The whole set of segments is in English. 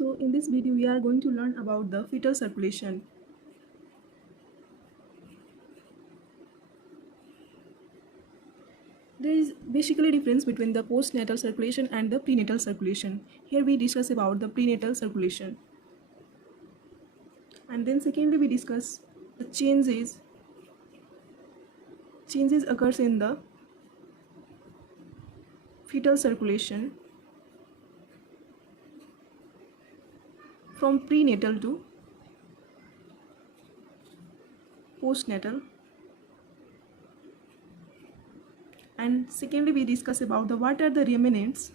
So in this video we are going to learn about the fetal circulation. There is basically difference between the postnatal circulation and the prenatal circulation. Here we discuss about the prenatal circulation. And then secondly we discuss the changes occurs in the fetal circulation from prenatal to postnatal. And secondly we discuss about the what are the remnants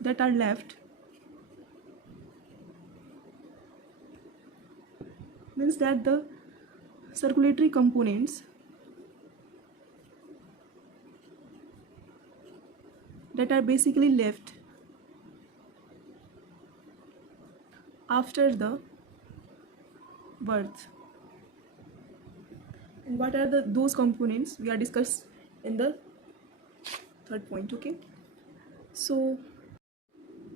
that are left, means that the circulatory components that are basically left after the birth, and what are those components we are discussed in the third point. Okay, so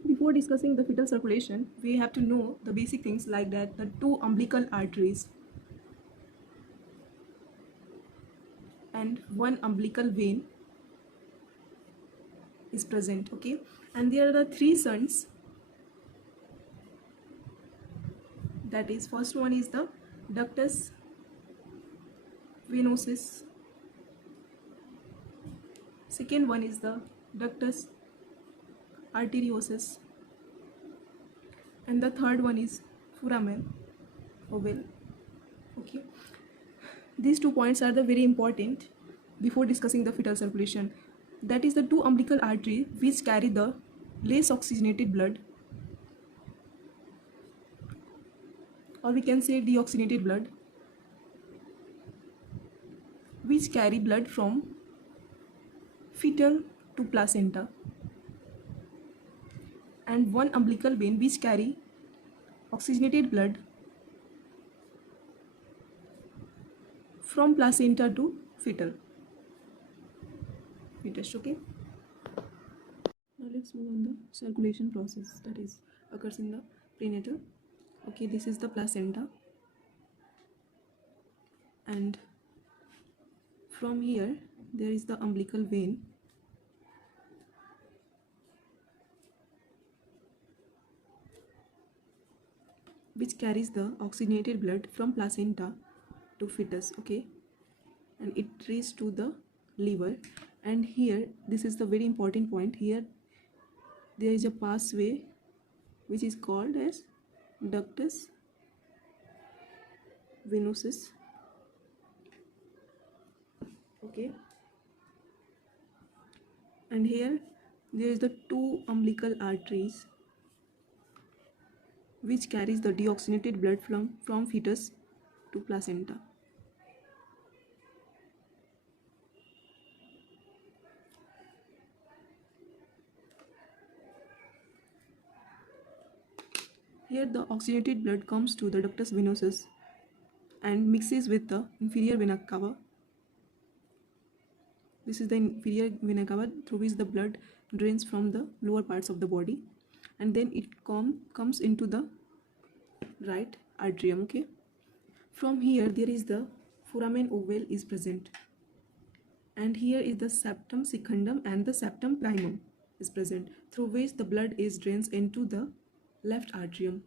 before discussing the fetal circulation we have to know the basic things like that the two umbilical arteries and one umbilical vein is present. Okay, and there are the three sons, that is first one is the ductus venosus, second one is the ductus arteriosus, and the third one is foramen ovale. Okay, these 2 points are the very important before discussing the fetal circulation. That is the two umbilical arteries which carry the less oxygenated blood, or we can say deoxygenated blood, which carry blood from fetal to placenta, and one umbilical vein which carry oxygenated blood from placenta to fetus. Okay, now let's move on the circulation process that is occurs in the prenatal. Okay, this is the placenta, and from here there is the umbilical vein which carries the oxygenated blood from placenta to fetus. Okay, and it reaches to the liver, and here this is the very important point. Here there is a pathway which is called as ductus venosus. Okay, and here there is the two umbilical arteries which carries the deoxygenated blood from fetus to placenta. Here the oxygenated blood comes to the ductus venosus and mixes with the inferior vena cava. This is the inferior vena cava through which the blood drains from the lower parts of the body, and then it comes into the right atrium. Okay, from here there is the foramen ovale is present, and here is the septum secundum and the septum primum is present, through which the blood is drains into the left atrium,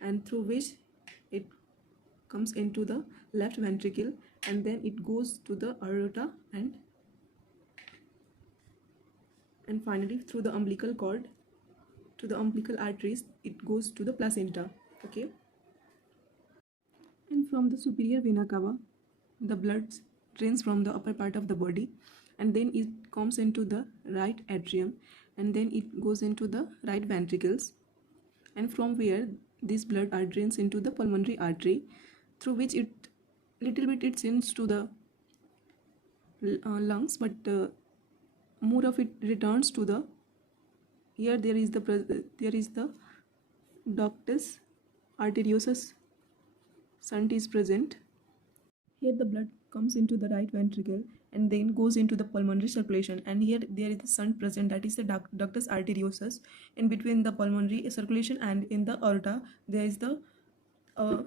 and through which it comes into the left ventricle, and then it goes to the aorta, and finally through the umbilical cord to the umbilical arteries it goes to the placenta. Okay, and from the superior vena cava the blood drains from the upper part of the body, and then it comes into the right atrium, and then it goes into the right ventricles, and from where this blood drains into the pulmonary artery, through which it little bit it sends to the lungs, but more of it returns to the, here there is the ductus arteriosus shunt is present. Here the blood comes into the right ventricle and then goes into the pulmonary circulation, and here there is the shunt present, that is the ductus arteriosus. In between the pulmonary circulation and in the aorta there is the uh,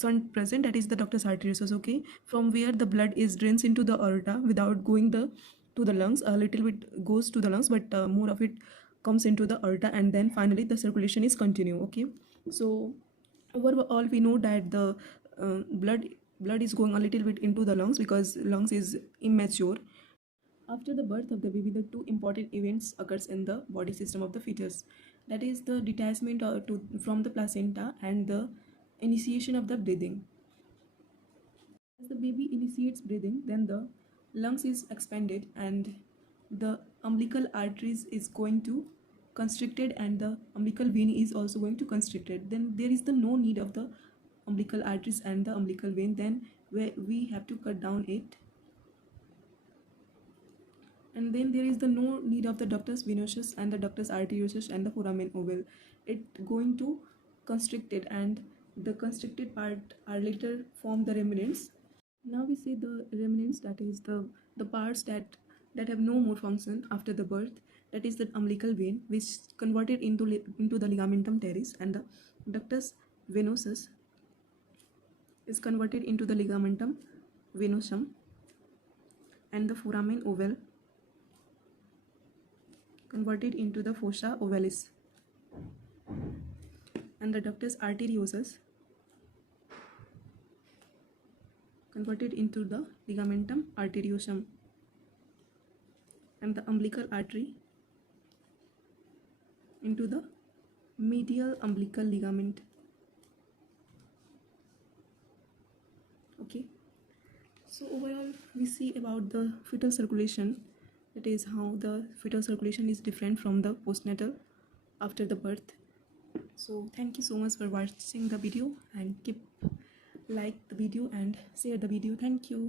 shunt present, that is the ductus arteriosus. Okay, from where the blood is drains into the aorta without going the to the lungs. A little bit goes to the lungs, but more of it comes into the aorta, and then finally the circulation is continue. Okay, so overall we know that the blood is going a little bit into the lungs because lungs is immature. After the birth of the baby, the two important events occurs in the body system of the fetus, that is the detachment from the placenta and the initiation of the breathing. As the baby initiates breathing, then the lungs is expanded and the umbilical arteries is going to constricted, and the umbilical vein is also going to constricted. Then there is the no need of the umbilical arteries and the umbilical vein, then where we have to cut down it. And then there is the no need of the ductus venosus and the ductus arteriosus and the foramen ovale. It going to constricted, and the constricted part are later form the remnants. Now we see the remnants, that is the parts that have no more function after the birth. That is the umbilical vein, which converted into the ligamentum teres, and the ductus venosus is converted into the ligamentum venosum, and the foramen ovale converted into the fossa ovalis, and the ductus arteriosus converted into the ligamentum arteriosum, and the umbilical artery into the medial umbilical ligament. Okay, so overall we see about the fetal circulation, that is how the fetal circulation is different from the postnatal after the birth. So thank you so much for watching the video, and keep like the video and share the video. Thank you.